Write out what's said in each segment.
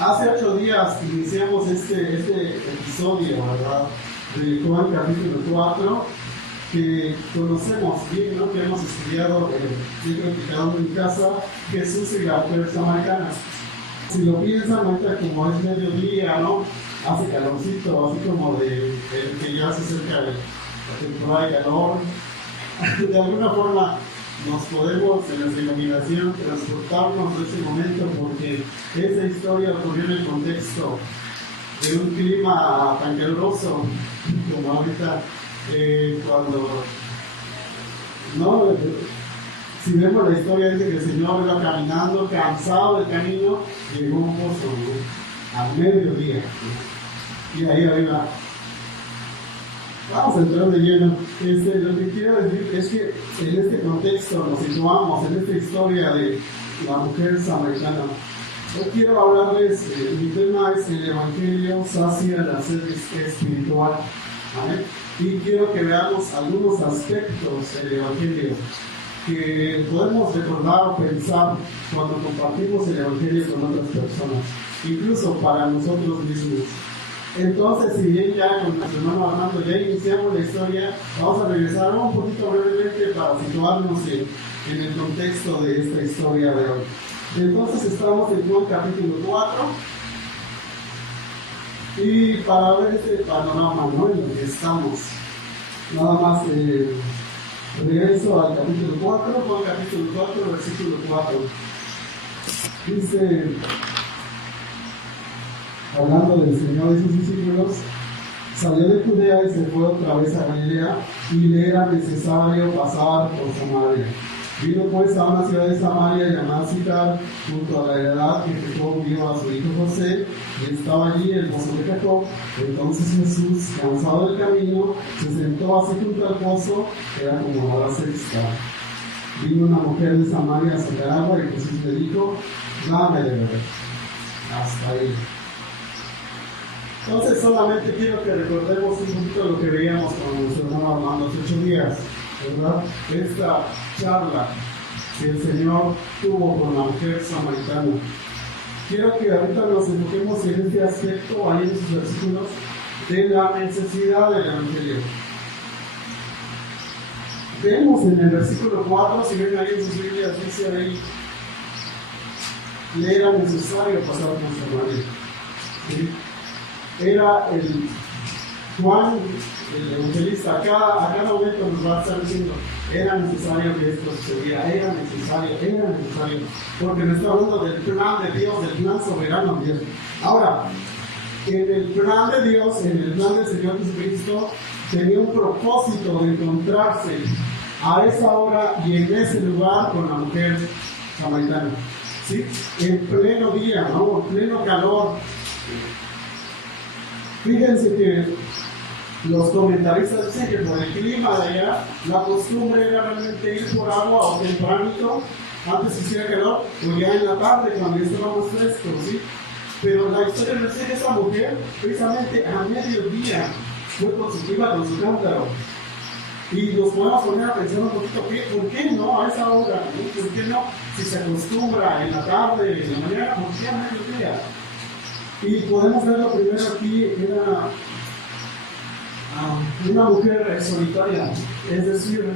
Hace 8 días iniciamos este episodio, ¿verdad? De Juan capítulo 4, que conocemos bien, ¿no? Que hemos estudiado, yo creo que cada uno en casa, Jesús y la mujer samaritana. Si lo piensan, ahorita como es mediodía, ¿no? Hace calorcito, así como de que ya se acerca la temporada de calor. De alguna forma nos podemos en nuestra imaginación transportarnos de ese momento, porque esa historia ocurrió en el contexto de un clima tan caluroso como ahorita, cuando, ¿no? Si vemos la historia, dice que el Señor iba caminando, cansado del camino, llegó a un pozo, ¿no? Al mediodía, ¿no? Y ahí arriba. Vamos a entrar de lleno. Lo que quiero decir es que en este contexto nos situamos, en esta historia de la mujer samaritana. Hoy quiero hablarles, mi tema es el Evangelio sacia la sed espiritual. ¿Vale? Y quiero que veamos algunos aspectos del Evangelio que podemos recordar o pensar cuando compartimos el Evangelio con otras personas, incluso para nosotros mismos. Entonces, si bien ya con nuestro hermano Armando ya iniciamos la historia, vamos a regresar un poquito brevemente para situarnos en el contexto de esta historia de hoy. Entonces estamos en Juan capítulo 4, y para ver este panorama, ¿no?, en el que estamos, nada más regreso al capítulo 4, Juan capítulo 4, versículo 4. Dice, hablando del Señor y sus discípulos, salió de Judea y se fue otra vez a Galilea, y le era necesario pasar por Samaria. Vino pues a una ciudad de Samaria llamada Sicar, junto a la heredad que Jacob dio a su hijo José, y estaba allí el pozo de Jacob. Entonces Jesús, cansado del camino, se sentó así junto al pozo, que era como la hora sexta. Vino una mujer de Samaria a sacar agua, y Jesús le dijo, dame de beber. Hasta ahí. Entonces solamente quiero que recordemos un poquito lo que veíamos con nuestro hermano Armando hace 8 días, ¿verdad? Esta charla que el Señor tuvo con la mujer samaritana. Quiero que ahorita nos enfoquemos en este aspecto, ahí en sus versículos, de la necesidad del Evangelio. Vemos en el versículo 4, si ven ahí en sus Biblias, dice ahí, le era necesario pasar por Samaria. ¿Sí? Era el Juan, el evangelista, a cada momento nos va a estar diciendo, era necesario que esto sucediera, era necesario, porque nos está hablando del plan de Dios, del plan soberano de Dios. Ahora, en el plan de Dios, en el plan del Señor Jesucristo, tenía un propósito de encontrarse a esa hora y en ese lugar con la mujer samaritana, ¿sí? En pleno día, ¿no? En pleno calor. Fíjense que los comentaristas dicen que por el clima de allá, la costumbre era realmente ir por agua o tempranito, antes que hiciera calor, o ya en la tarde cuando ya estaba más fresco, ¿sí? Pero la historia nos dice que esa mujer, precisamente a mediodía, fue con su clima, con su cántaro. Y nos podemos poner a pensar un poquito, ¿por qué no a esa hora? ¿No? ¿Por qué no? Si se acostumbra en la tarde, en la mañana, ¿por qué a mediodía? Y podemos verlo primero aquí, era una mujer solitaria, es decir,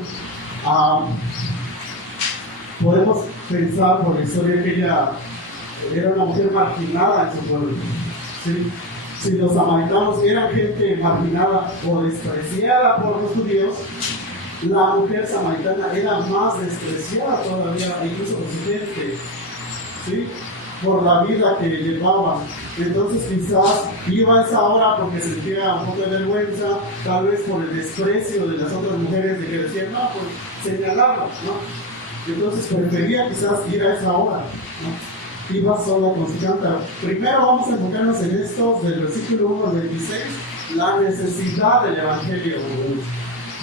podemos pensar por la historia que ella era una mujer marginada en su pueblo, ¿sí? Si los samaritanos eran gente marginada o despreciada por los judíos, la mujer samaritana era más despreciada todavía, incluso por su gente, ¿sí?, por la vida que llevaban. Entonces quizás iba a esa hora porque sentía un poco de vergüenza, tal vez por el desprecio de las otras mujeres de que decían, no, pues señalarlas, ¿no? Entonces prefería quizás ir a esa hora, ¿no? Iba sola con su cántaro. Primero vamos a enfocarnos en esto del versículo 1 al 26, la necesidad del Evangelio.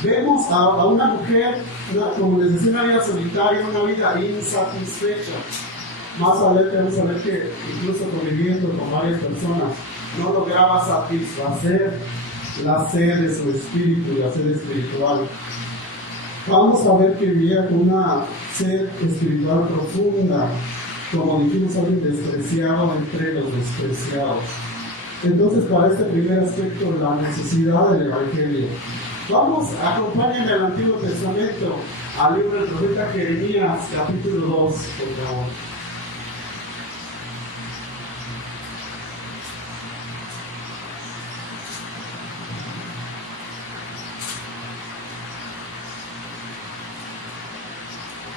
Vemos a una mujer, como les decía, una vida solitaria, una vida insatisfecha. Más adelante vamos a ver que incluso conviviendo con varias personas no lograba satisfacer la sed de su espíritu, la sed espiritual. Vamos a ver que vivía con una sed espiritual profunda, como dijimos hoy, despreciado entre los despreciados. Entonces, para este primer aspecto, la necesidad del Evangelio. Vamos, acompáñenme al Antiguo Testamento, al libro del profeta Jeremías, capítulo 2, por favor.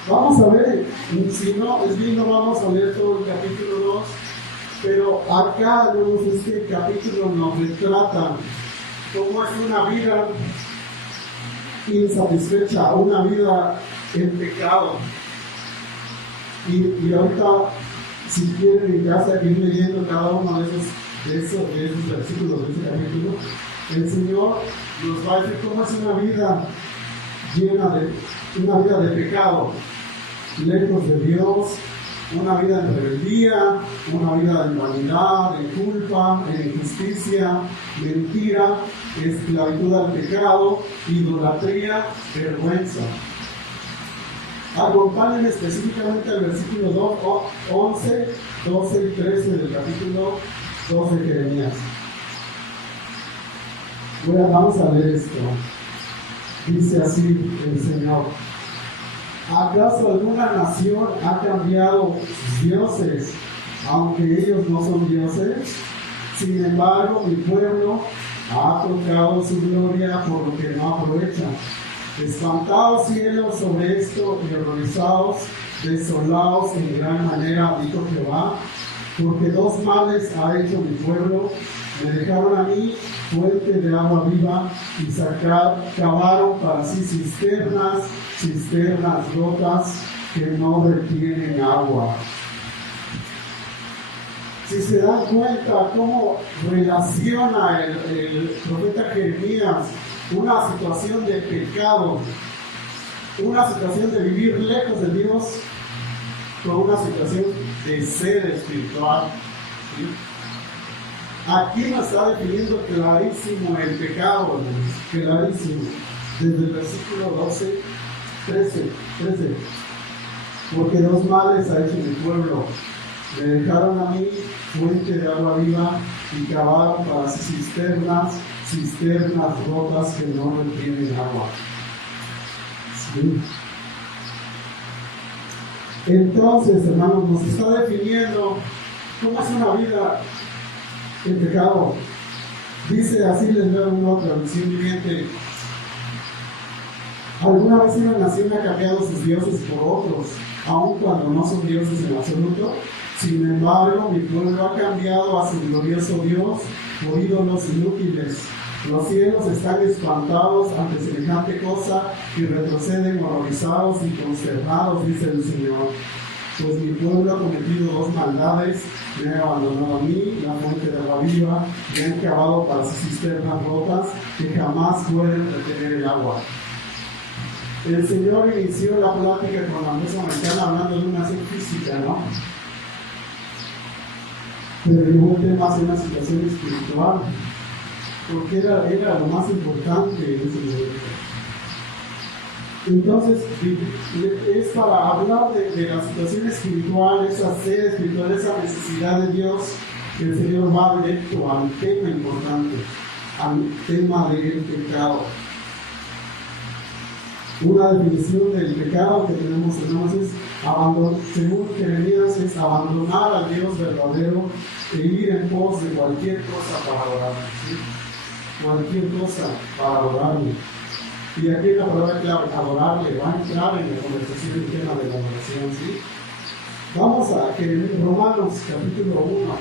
Vamos a ver, si no es bien, no vamos a leer todo el capítulo 2, pero acá vemos este capítulo nos retrata cómo es una vida insatisfecha, una vida en pecado. Y ahorita, si quieren en casa ir leyendo cada uno de esos versículos de ese capítulo, el Señor nos va a decir cómo es una vida una vida de pecado, lejos de Dios, una vida en rebeldía, una vida en vanidad, en culpa, en injusticia, mentira, esclavitud al pecado, idolatría, vergüenza. Acompáñenme específicamente al versículo 11, 12 y 13 del capítulo 12 de Jeremías. Vamos a leer esto. Dice así el Señor: ¿acaso alguna nación ha cambiado sus dioses, aunque ellos no son dioses? Sin embargo, mi pueblo ha trocado su gloria por lo que no aprovecha. Espantados cielos sobre esto y horrorizados, desolados en gran manera, dijo Jehová, porque dos males ha hecho mi pueblo. Me dejaron a mí fuente de agua viva y cavaron para sí cisternas rotas que no retienen agua. Si se dan cuenta cómo relaciona el profeta Jeremías una situación de pecado, una situación de vivir lejos de Dios, con una situación de ser espiritual, ¿sí? Aquí nos está definiendo clarísimo el pecado, clarísimo, desde el versículo 13, porque dos males ha hecho mi pueblo, me dejaron a mí fuente de agua viva y cavaron para sí cisternas rotas que no retienen agua. ¿Sí? Entonces, hermanos, nos está definiendo cómo es una vida en pecado. Dice así, les leo una traducción viviente: ¿alguna vez una nación ha cambiado sus dioses por otros, aun cuando no son dioses en absoluto? Sin embargo, mi pueblo ha cambiado a su glorioso Dios por ídolos inútiles. Los cielos están espantados ante semejante cosa y retroceden horrorizados y consternados, dice el Señor. Pues mi pueblo ha cometido dos maldades: me ha abandonado a mí, la fuente de agua viva, y han cavado para sus cisternas rotas que jamás pueden retener el agua. El Señor inició la plática con la mesa americana hablando de una acción física, ¿no? Pero luego el tema es una situación espiritual, porque era lo más importante en ese momento. Entonces, es para hablar de la situación espiritual, esa sed espiritual, esa necesidad de Dios, que el Señor va directo al tema importante, al tema del pecado. Una definición del pecado que tenemos entonces, según Jeremías, es abandonar al Dios verdadero e ir en pos de cualquier cosa para adorarle, ¿sí? Cualquier cosa para adorarle. Y aquí la palabra clave, adorarle, va a entrar en la conversación el tema de la adoración, ¿sí? Vamos a Romanos capítulo 1.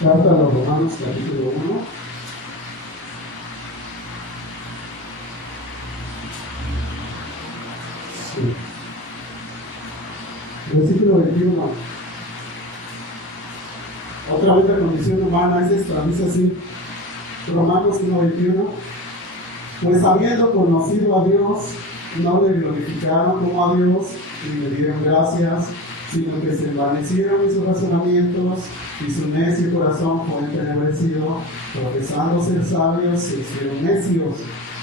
Carta a los Romanos capítulo 1. Sí. Versículo 21. Otra vez la condición humana es esta, dice así, Romanos 1:21. Pues habiendo conocido a Dios, no le glorificaron como a Dios, ni le dieron gracias, sino que se envanecieron en sus razonamientos, y su necio corazón fue entenebrecido, profesando ser sabios, se hicieron necios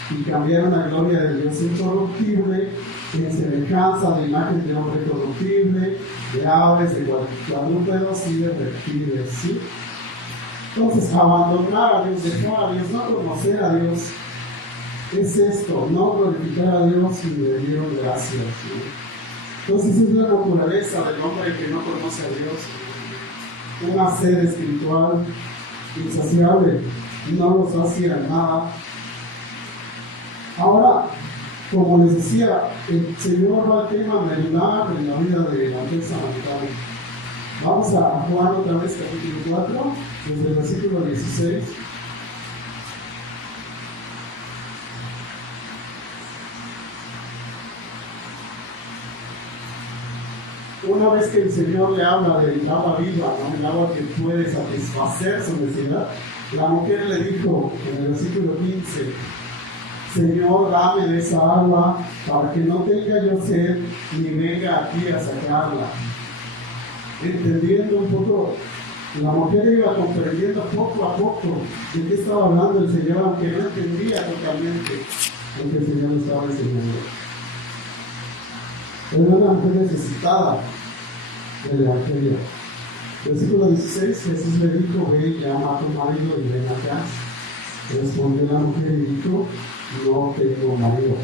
y cambiaron la gloria del Dios incorruptible en semejanza de imagen de hombre corruptible, de aves, de cuadrúpedos y de reptiles. ¿Sí? Entonces, abandonar a Dios, dejar a Dios, no conocer a Dios, es esto, no glorificar a Dios y le dieron gracias. ¿Sí? Entonces, es la naturaleza del hombre que no conoce a Dios, una sed espiritual insaciable, no los sacia nada. Ahora, como les decía, el Señor va al tema medular en la vida de la mujer samaritana. Vamos a Juan otra vez, capítulo 4, desde el versículo 16. Una vez que el Señor le habla del agua viva, ¿no? El agua que puede satisfacer su necesidad, la mujer le dijo en el versículo 15: Señor, dame de esa agua para que no tenga yo sed ni venga aquí a sacarla. Entendiendo un poco, la mujer iba comprendiendo poco a poco de qué estaba hablando el Señor, aunque no entendía totalmente lo que el Señor estaba enseñando. Era una mujer necesitada del Evangelio. Versículo 16, Jesús le dijo: ve, llama a tu marido y ven acá. Respondió la mujer y dijo: no tengo marido.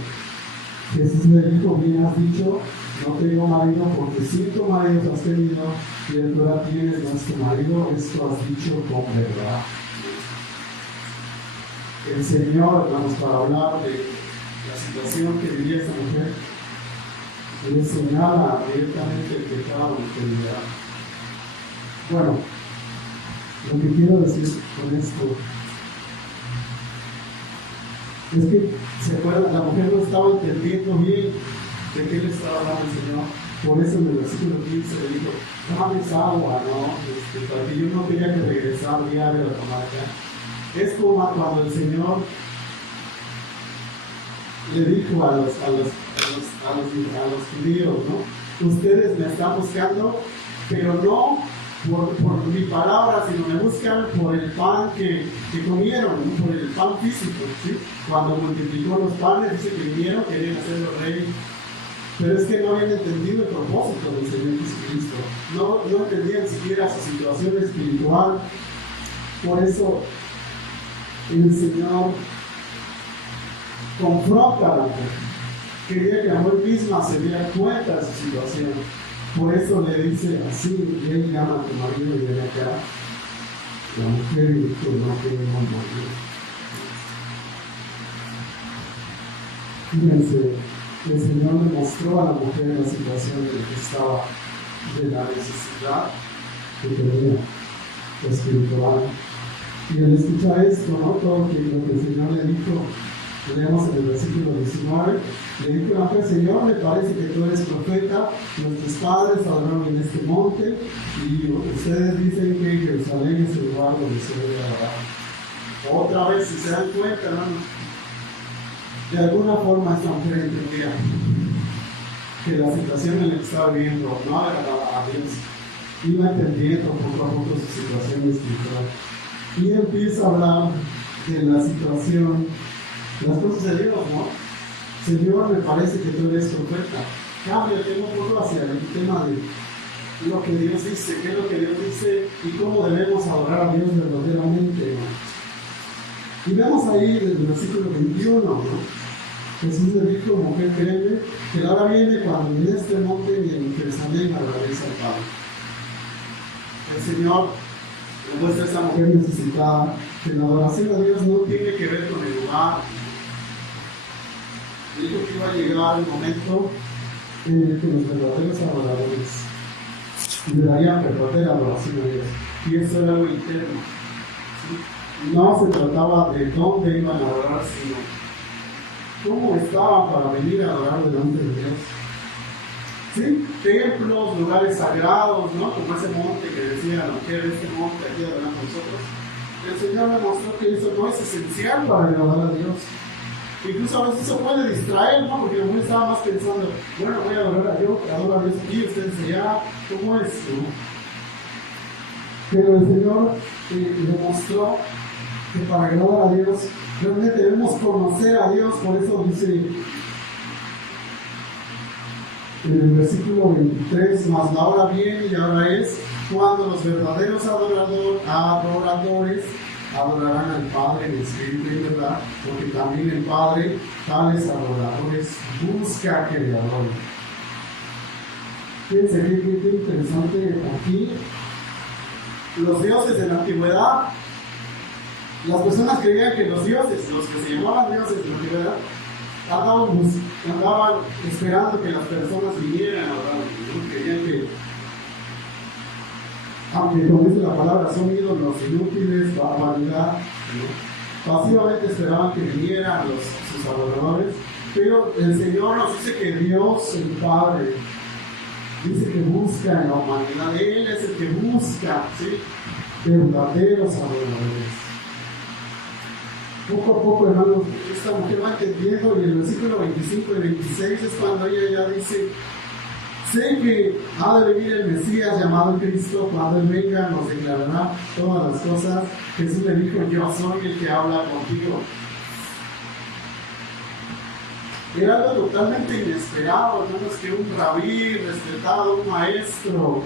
Jesús le dijo: bien has dicho, no tengo marido, porque 5 maridos has tenido y el que ahora tienes no es tu marido. Esto has dicho con verdad. El Señor, hermanos, para hablar de la situación que vivía esta mujer, le señala directamente el pecado que vivía. Bueno, lo que quiero decir con esto es que, ¿se acuerdan? La mujer no estaba entendiendo bien de qué le estaba hablando el Señor. Por eso en el versículo 15 le dijo: dame esa agua, ¿no? Para que yo no tenga que regresar diario a tomar acá. Es como cuando el Señor le dijo a los judíos, ¿no? Ustedes me están buscando, pero no por mi palabra, sino me buscan por el pan que comieron, ¿no? Por el pan físico, ¿sí? Cuando multiplicó los panes, dice que vinieron, querían hacerlo rey. Pero es que no habían entendido el propósito del Señor Jesucristo. No entendían siquiera su situación espiritual. Por eso el Señor confronta a la mujer. Quería que la mujer misma se diera cuenta de su situación. Por eso le dice así: ven, llama a tu marido y ven acá. La mujer dijo: no tengo marido. Fíjense, el Señor le mostró a la mujer la situación en la que estaba, de la necesidad que tenía espiritual. Y al escuchar esto, ¿no? Todo lo que el Señor le dijo, leemos en el versículo 19, le dijo la mujer: Señor, me parece que tú eres profeta. Nuestros padres adoraron en este monte y ustedes dicen que Jerusalén es el lugar donde se debe adorar. Otra vez, si se dan cuenta, ¿no? De alguna forma esta mujer entendía que la situación en la que estaba viviendo no agradaba a Dios. Iba entendiendo poco a poco su situación espiritual. Y empieza a hablar de la situación, las cosas de Dios, ¿no? Señor, me parece que tú eres profeta. Cámbiate un poco hacia el tema de lo que Dios dice, qué es lo que Dios dice y cómo debemos adorar a Dios verdaderamente, ¿no? Y vemos ahí desde el versículo 21, ¿no? Jesús le dijo: mujer, créeme que la hora viene cuando en este monte y en Jerusalén adoraréis al Padre. El Señor le muestra a esta mujer necesitada que la adoración a Dios no tiene que ver con el lugar. Dijo que iba a llegar el momento en el que los verdaderos adoradores le darían verdadera adoración a Dios. Y eso era algo interno. No se trataba de dónde iban a adorar, sino cómo estaban para venir a adorar delante de Dios. ¿Sí? Templos, lugares sagrados, ¿no? Como ese monte que decía la mujer: este monte aquí adelante de nosotros. El Señor me mostró que eso no es esencial para agradar a Dios. Incluso a veces eso puede distraer, ¿no? Porque la mujer estaba más pensando: bueno, voy a adorar a Dios, adoro a Dios aquí, ustedes allá, ¿cómo es? ¿No? Pero el Señor demostró que para agradar a Dios, realmente debemos conocer a Dios. Por eso dice en el versículo 23, mas la hora viene y ahora es cuando los verdaderos adoradores adorarán al Padre en espíritu y en verdad, porque también el Padre tales adoradores busca que le adoren. Fíjense qué interesante aquí. Los dioses de la antigüedad, las personas creían que los dioses, los que se llamaban dioses de la antigüedad, andaban esperando que las personas vinieran a orar. Creían que, aunque como dice la palabra, son ídolos inútiles, barbaridad, ¿no? Pasivamente esperaban que vinieran sus adoradores, pero el Señor nos dice que Dios, el Padre, dice que busca en la humanidad. Él es el que busca, ¿sí?, verdaderos adoradores. Poco a poco, hermanos, esta mujer va entendiendo, y en el versículo 25 y 26 es cuando ella ya dice: sé que ha de venir el Mesías llamado Cristo. Cuando Él venga nos declarará todas las cosas. Jesús le dijo: yo soy el que habla contigo. Era algo totalmente inesperado, hermanos, que un rabí respetado, un maestro,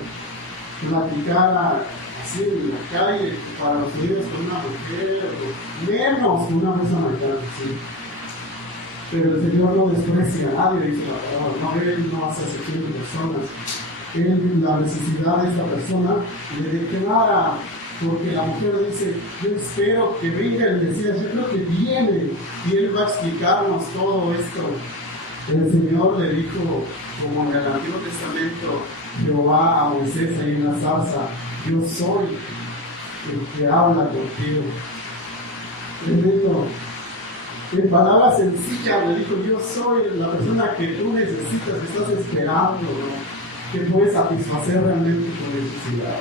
platicara así en la calle para los judíos con una mujer, o menos con una persona, ¿sí? Pero el Señor no desprecia a nadie, dice la palabra. No, Él no hace acepción de personas. Él, la necesidad de esta persona, le declara, porque la mujer dice: yo espero que venga el Mesías, yo creo que viene, y Él va a explicarnos todo esto. El Señor le dijo, como en el Antiguo Testamento, Jehová a Moisés ahí en la zarza: yo soy el que habla contigo. Él dijo, en palabras sencillas, le dijo: yo soy la persona que tú necesitas, que estás esperando, ¿no?, que puede satisfacer realmente tu necesidad.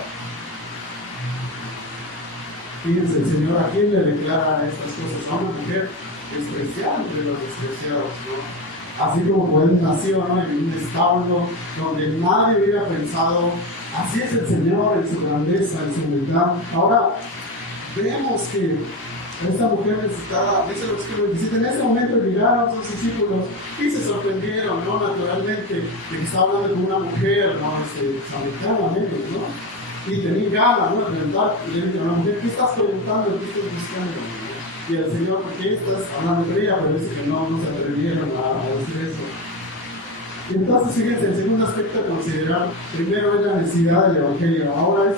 Fíjense, el Señor a quién le declara estas cosas: a una mujer especial entre los despreciados, ¿no? Así como Él nació, ¿no?, en un establo donde nadie hubiera pensado. Así es el Señor en su grandeza, en su humildad. Ahora vemos que esta mujer necesitada, dice el versículo 27, en ese momento llegaron sus discípulos y se sorprendieron, ¿no?, naturalmente, de que estaba hablando con una mujer, ¿no?, samaritana, ¿no?, y tenían ganas, ¿no?, de preguntar, y le dijeron a la mujer: ¿qué estás preguntando? ¿Qué estás buscando? Y el Señor: ¿por qué estás hablando de ella? Pero dice que no se atrevieron a decir eso. Y entonces, fíjense, el segundo aspecto a considerar, primero es la necesidad del Evangelio, ahora es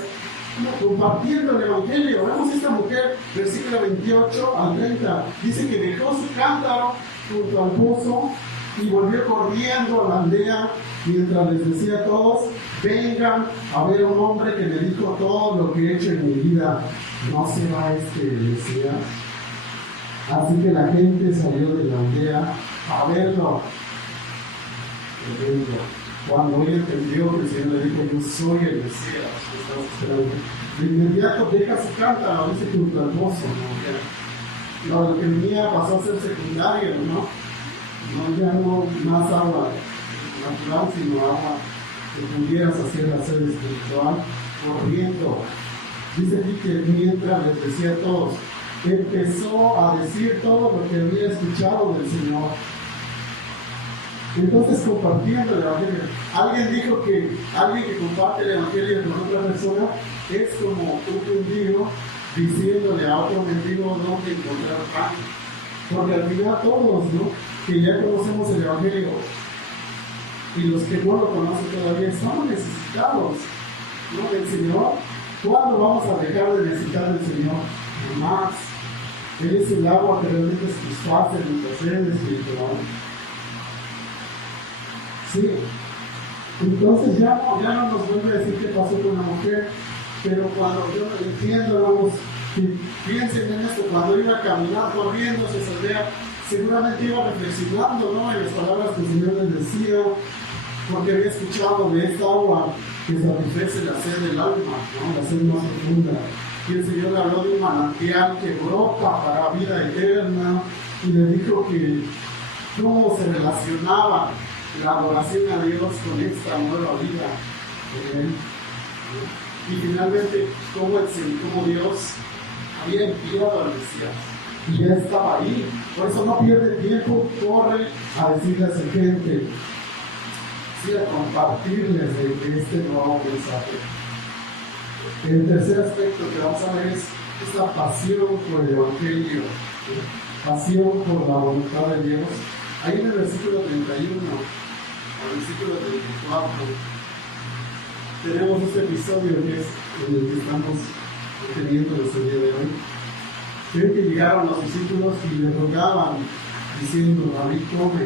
compartiendo el Evangelio. Vemos esta mujer, versículo 28 al 30, dice que dejó su cántaro junto al pozo y volvió corriendo a la aldea mientras les decía a todos: vengan a ver a un hombre que me dijo todo lo que he hecho en mi vida. ¿No será este el Mesías? Así que la gente salió de la aldea a verlo. Cuando él entendió que el Señor le dijo: yo soy el Mesías, de inmediato deja su cántaro, dice, junto al pozo, ¿no? Lo que venía pasó a ser secundario, ¿no? Ya no más agua natural, sino agua que pudieras hacer la sed espiritual, corriendo. Dice aquí que mientras les decía a todos, empezó a decir todo lo que había escuchado del Señor. Entonces, compartiendo el Evangelio. Alguien dijo que alguien que comparte el Evangelio con otra persona es como un mendigo diciéndole a otro mendigo dónde encontrar pan. Porque al final todos, ¿no?, que ya conocemos el Evangelio, y los que no lo conocen todavía, estamos necesitados, ¿no?, del Señor. ¿Cuándo vamos a dejar de necesitar del Señor? Jamás. Él es el agua que realmente satisface nuestra sed espiritual. Sí. Entonces ya no nos vuelve a decir qué pasó con la mujer, pero cuando yo entiendo, vamos, que piensen en esto, cuando iba caminando, corriendo hacia esa aldea, seguramente iba reflexionando, ¿no?, en las palabras que el Señor les decía, porque había escuchado de esta agua que satisface la sed del alma, ¿no?, la sed más profunda. Y el Señor le habló de un manantial que brota para vida eterna, y le dijo que cómo se relacionaba la adoración a Dios con esta nueva vida en Él. y finalmente cómo Dios había enviado al Mesías y ya estaba ahí. Por eso no pierde tiempo, corre a decirle a su gente, sí, a compartirles de este nuevo mensaje. El tercer aspecto que vamos a ver es esta pasión por el Evangelio, pasión por la voluntad de Dios. Ahí en el versículo 31 al versículo 34 tenemos este episodio que es el que estamos teniendo desde el día de hoy. Creo que llegaron los discípulos y le rogaban diciendo, Rabí, come.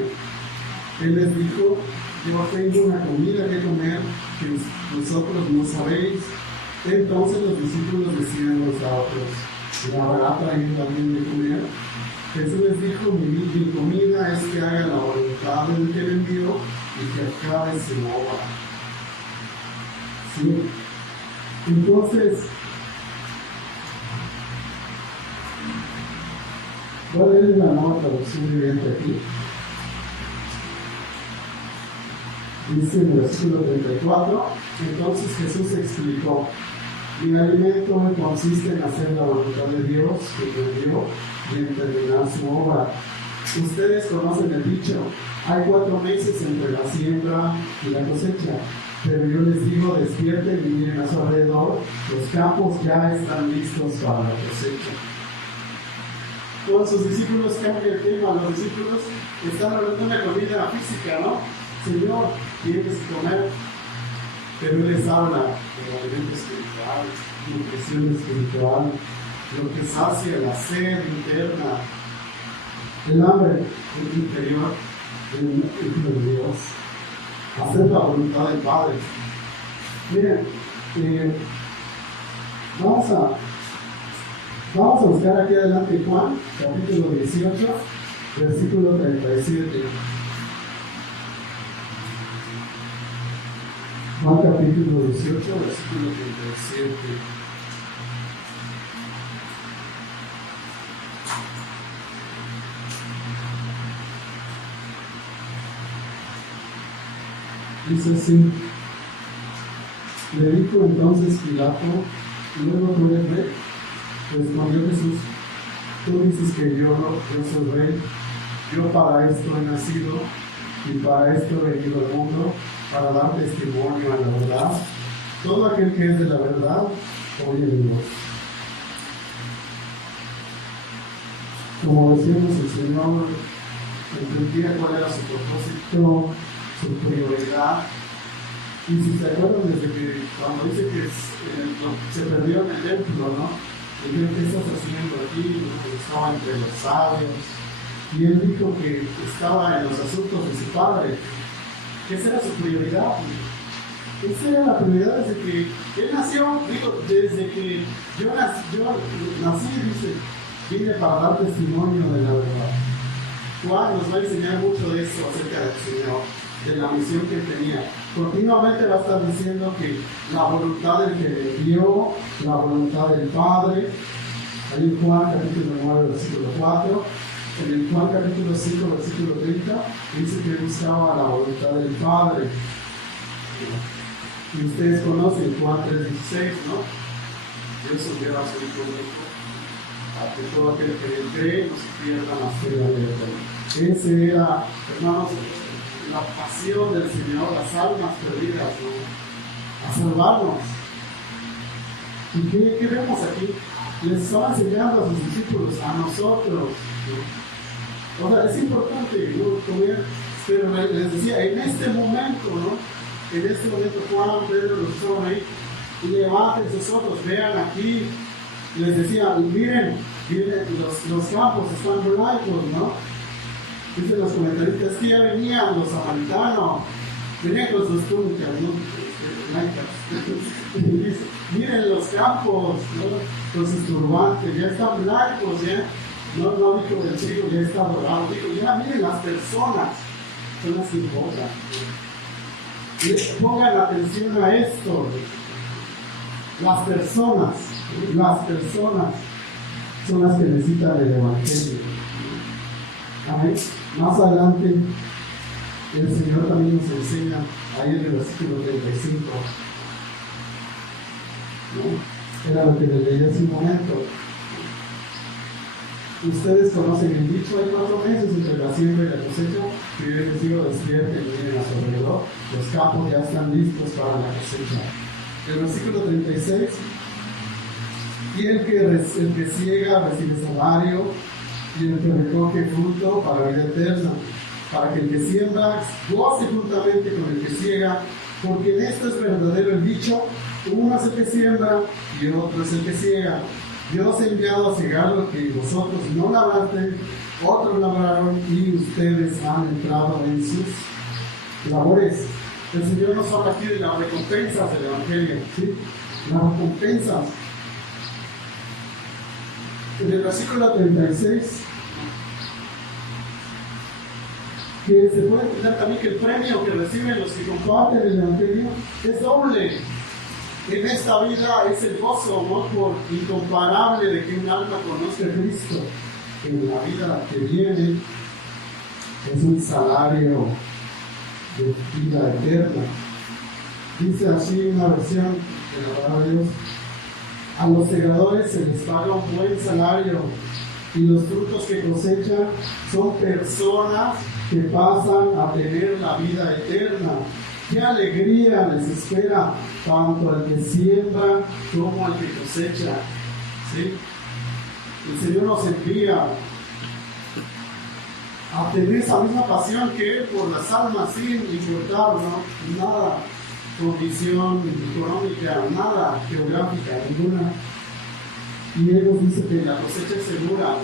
Él les dijo, yo tengo una comida que comer que vosotros no sabéis. Entonces los discípulos decían unos a otros, ¿le habrá traído alguien de comer? Jesús les dijo, mi comida es que haga la voluntad del que me envió y que acabe su obra. ¿Sí? Entonces, voy a leer la nueva traducción viviente aquí. Dice en el versículo 34, entonces Jesús explicó, mi alimento consiste en hacer la voluntad de Dios que me envió y en terminar su obra. Ustedes conocen el dicho, hay 4 meses entre la siembra y la cosecha, pero yo les digo, despierten y miren a su alrededor, los campos ya están listos para la cosecha. Todos sus discípulos cambian el tema, los discípulos están hablando de una comida física, ¿no? Señor, tienes que comer, pero Él les habla del alimento espiritual, nutrición espiritual, lo que sacia la sed interna, el hambre interior del Hijo de Dios, hacer la voluntad del Padre. Miren, vamos a buscar aquí adelante Juan, capítulo 18, versículo 37. Juan capítulo 18, versículo 37. Dice así, le dijo entonces Pilato, luego tú eres rey. Respondió Jesús, tú dices que yo soy rey, yo para esto he nacido y para esto he venido al mundo, para dar testimonio a la verdad. Todo aquel que es de la verdad, oye mi voz. Como decíamos, el Señor entendía cuál era su propósito, su prioridad. Y si se acuerdan, desde que cuando dice que se perdió en el templo, ¿no? Y dijo, ¿qué estás haciendo aquí? Estaba entre los sabios. Y él dijo que estaba en los asuntos de su padre. ¿Qué era su prioridad? Esa era la prioridad desde que él nació. Digo, desde que yo nací, dice, vine para dar testimonio de la verdad. Juan nos va a enseñar mucho de eso acerca del Señor, de la misión que tenía. Continuamente va a estar diciendo que la voluntad del que le dio, la voluntad del Padre. Ahí en Juan capítulo 9, versículo 4. En el Juan capítulo 5, versículo 30, dice que buscaba la voluntad del Padre. Y ustedes conocen Juan 3:16, ¿no? Dios envió a su Hijo único, a que todo aquel que le cree no se pierda, mas tenga vida eterna. Ese era, hermanos, la pasión del Señor, las almas perdidas, ¿no? A salvarnos. ¿Y qué vemos aquí? Les estaba enseñando a sus discípulos, a nosotros, ¿no? O sea, es importante, ¿no? Pero les decía, en este momento, ¿no? En este momento Juan, Pedro, los estaban ahí, y levanten sus ojos, vean aquí, les decía, miren los campos están blancos, ¿no? Dicen los comentaristas que ya venían los samaritanos, venían con sus túnicas, ¿no? Blancas. Miren los campos, ¿no? Con sus turbantes, ya están blancos, ya. No dijo del cielo, ya está dorado. Dijo, ya miren las personas, son las que importan. Pongan atención a esto. Las personas son las que necesitan el Evangelio. Amén. Más adelante, el Señor también nos enseña, ahí en el versículo 35. ¿no? Era lo que les leí hace un momento. Ustedes conocen el dicho, hay 4 meses entre la siembra y la cosecha, que hubiera sido despierten y miren a su alrededor, los campos ya están listos para la cosecha. El versículo 36, y el que ciega recibe salario, y el que recoge fruto para vida eterna, para que el que siembra goce juntamente con el que ciega, porque en esto es verdadero el dicho, uno es el que siembra y otro es el que ciega. Dios ha enviado a cegar lo que vosotros no labraste, otros labraron y ustedes han entrado en sus labores. El Señor nos habla aquí de las recompensas del Evangelio, ¿sí? Las recompensas. En el versículo 36, que se puede entender también que el premio que reciben los que comparten el Evangelio es doble. En esta vida es el gozo, ¿no?, por incomparable de que un alma conozca a Cristo. En la vida que viene es un salario de vida eterna. Dice así una versión de la palabra de Dios: a los segadores se les paga un buen salario, y los frutos que cosechan son personas que pasan a tener la vida eterna. ¡Qué alegría les espera tanto al que siembra como al que cosecha! ¿Sí? El Señor nos envía a tener esa misma pasión que Él por las almas, sin importar, ¿no?, nada, condición económica, nada geográfica, ninguna. Y Él nos dice que la cosecha es segura,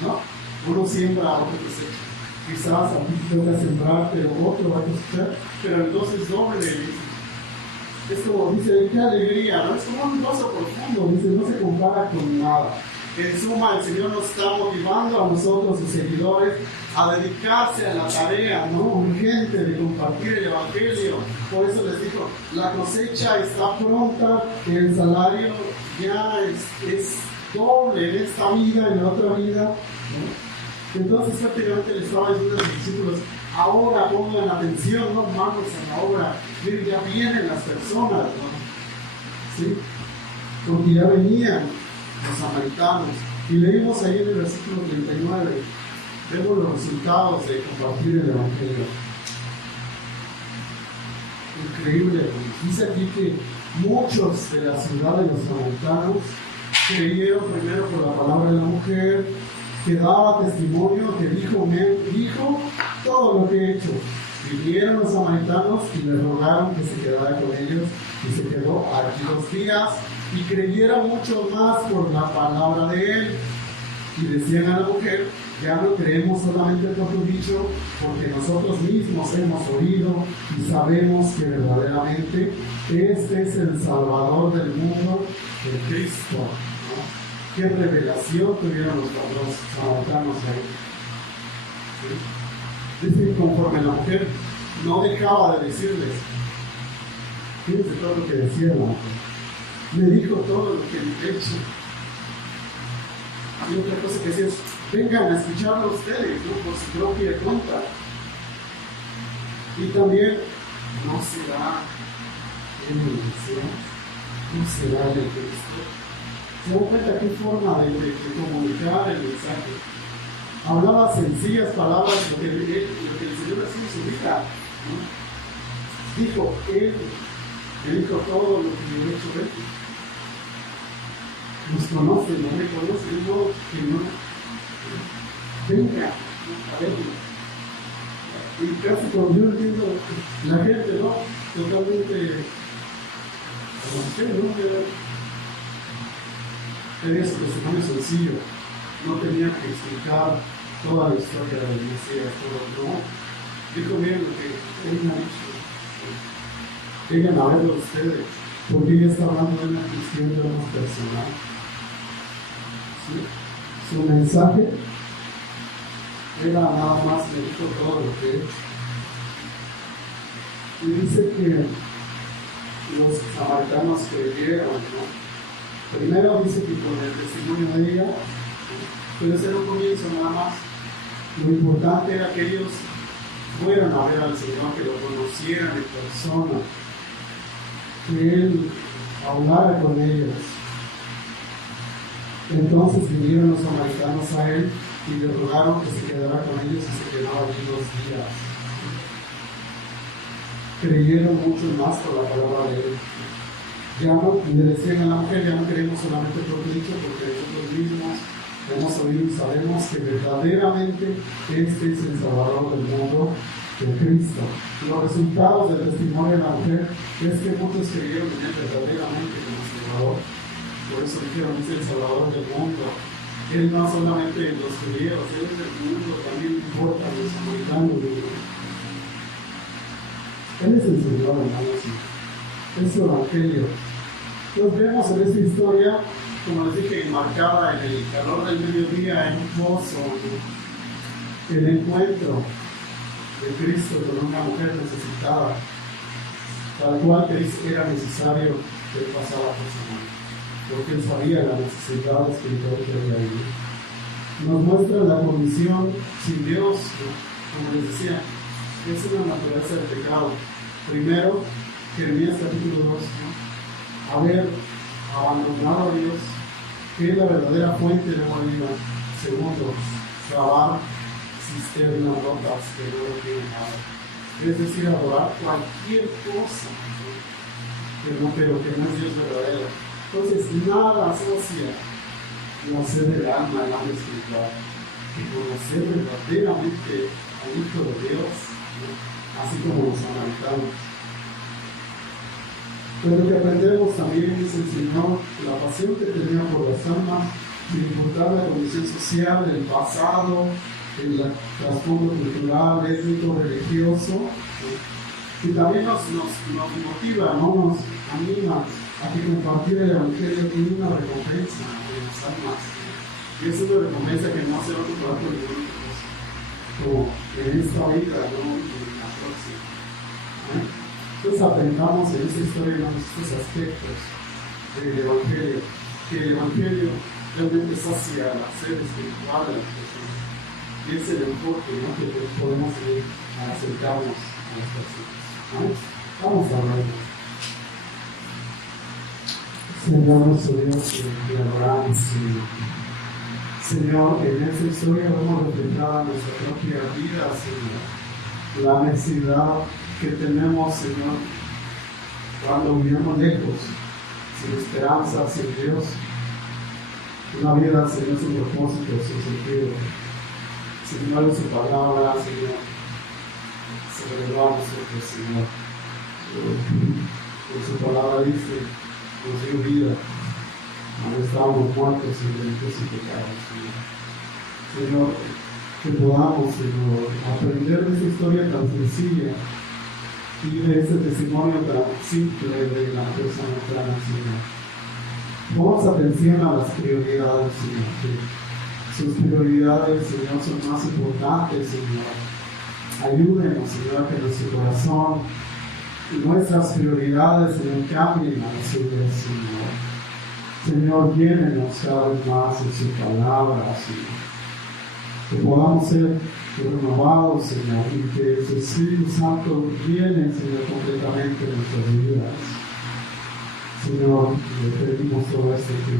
¿no? Uno siembra, otro cosecha. Quizás a ti te toca sembrar, pero otro va a cosechar, pero el gozo es doble. Es como dice, qué alegría, ¿no? Es como un gozo profundo, dice, no se compara con nada. En suma, el Señor nos está motivando a nosotros, sus seguidores, a dedicarse a la tarea, ¿no?, urgente de compartir el Evangelio. Por eso les digo, la cosecha está pronta, el salario ya es doble en esta vida, en la otra vida, ¿no? Entonces prácticamente les estaba diciendo a los discípulos, ahora pongan atención, no manos en la obra, miren, ya vienen las personas, ¿no? ¿Sí? Porque ya venían los samaritanos, y leímos ahí en el versículo 39, vemos los resultados de compartir el Evangelio. Increíble, dice aquí que muchos de la ciudad de los samaritanos creyeron primero por la palabra de la mujer, que daba testimonio, que dijo todo lo que he hecho. Vinieron los samaritanos y le rogaron que se quedara con ellos, y se quedó aquí 2 días, y creyeron mucho más por la palabra de él. Y decían a la mujer, ya no creemos solamente por tu dicho, porque nosotros mismos hemos oído y sabemos que verdaderamente este es el Salvador del mundo, el Cristo. Qué revelación tuvieron los samaritanos ahí. ¿Sí? Dice que conforme la mujer no dejaba de decirles, fíjense todo lo que decía la mujer, me dijo todo lo que he hecho. Y otra cosa que decía es, vengan a escucharlo ustedes, ¿no?, por su propia cuenta. Y también, no será el Mesías, no será el Cristo. ¿Se dan cuenta qué forma de comunicar el mensaje? Hablaba sencillas palabras, lo que el Señor hacía en su vida, ¿no? Dijo, Él me dijo todo lo que yo he hecho de él. Nos conoce, nos reconoce, no, que no. Venga, a ver. Y casi cuando yo entiendo, la gente, ¿no?, totalmente, tenía su testimonio sencillo, no tenía que explicar toda la historia de la iglesia, todo, no. Dijo bien lo que él me ha dicho. Vengan a verlo ustedes, porque ella está hablando de una cuestión de más personal. ¿Sí? Su mensaje era nada más, le dijo todo lo que es. Y dice que los samaritanos creyeron, ¿no? Primero dice que con el testimonio de ella, pero ese era un comienzo nada más. Lo importante era que ellos fueran a ver al Señor, que lo conocieran en persona, que Él hablara con ellos. Entonces vinieron los samaritanos a él y le rogaron que se quedara con ellos y se quedaba allí 2 días. Creyeron mucho más por la palabra de él. Ya no, le decían a la mujer, ya no queremos solamente por Cristo, porque nosotros mismos hemos oído y sabemos que verdaderamente este es el Salvador del mundo, de Cristo. Los resultados del testimonio de la mujer es que muchos creyeron en él verdaderamente como Salvador. Por eso dijeron, es el Salvador del mundo. Él no solamente los judíos, él es del mundo, también importa a los samaritanos. Él es el Señor, hermanos. Es su evangelio. Nos vemos en esta historia, como les dije, enmarcada en el calor del mediodía, en un pozo, el encuentro de Cristo con una mujer necesitada, tal cual que era necesario que él pasara por su mano, porque él sabía las necesidades espirituales que había ahí. Nos muestra la condición sin Dios, como les decía, es una naturaleza del pecado. Primero, Jeremías capítulo 2, haber abandonado a Dios, que es la verdadera fuente de agua viva. Segundo, cavar cisternas rotas que no lo tienen nada. Es decir, adorar cualquier cosa, pero que no es Dios verdadero. Entonces, nada asocia conocer el alma, el alma espiritual, y conocer verdaderamente al Hijo de Dios, ¿no? Así como los samaritanos. Pero lo que aprendemos también es el Señor, la pasión que tenía por las almas, sin importar la condición social, el pasado, el trasfondo cultural, étnico, religioso, y también nos motiva, ¿no? Nos anima a que compartir el Evangelio tiene una recompensa en las almas. Y es una recompensa que no se va a ocupar por ninguna cosa, como en esta vida, no en la próxima. Entonces aprendamos en esta historia estos aspectos del Evangelio, que el Evangelio realmente sacia la sed espiritual de las personas. Y es el enfoque, ¿no?, que podemos tener al acercarnos a las personas. ¿No? Vamos a hablar. Señor nuestro Dios, te adoramos, Señor. Señor, en esta historia vemos reflejada nuestra propia vida, Señor. La necesidad que tenemos, Señor, cuando vivimos lejos, sin esperanza, sin Dios. Una vida, Señor, sin propósito, sin sentido. Señor, en su palabra, Señor, se reveló a nosotros, Señor. Por su palabra dice, nos dio vida cuando estábamos muertos en delitos y pecados, Señor. Señor, que podamos, Señor, aprender de esta historia tan sencilla y de este testimonio tan simple de la persona humana, Señor. Pongamos atención a las prioridades, Señor. Que sus prioridades, Señor, son más importantes, Señor. Ayúdenos, Señor, que nuestro corazón y nuestras prioridades, Señor, cambien a las suyas, Señor. Señor, llénenos cada vez más en su palabra, Señor. Que podamos ser renovados, Señor, y que su Espíritu Santo viene, Señor, completamente en nuestras vidas. Señor, le pedimos todo esto que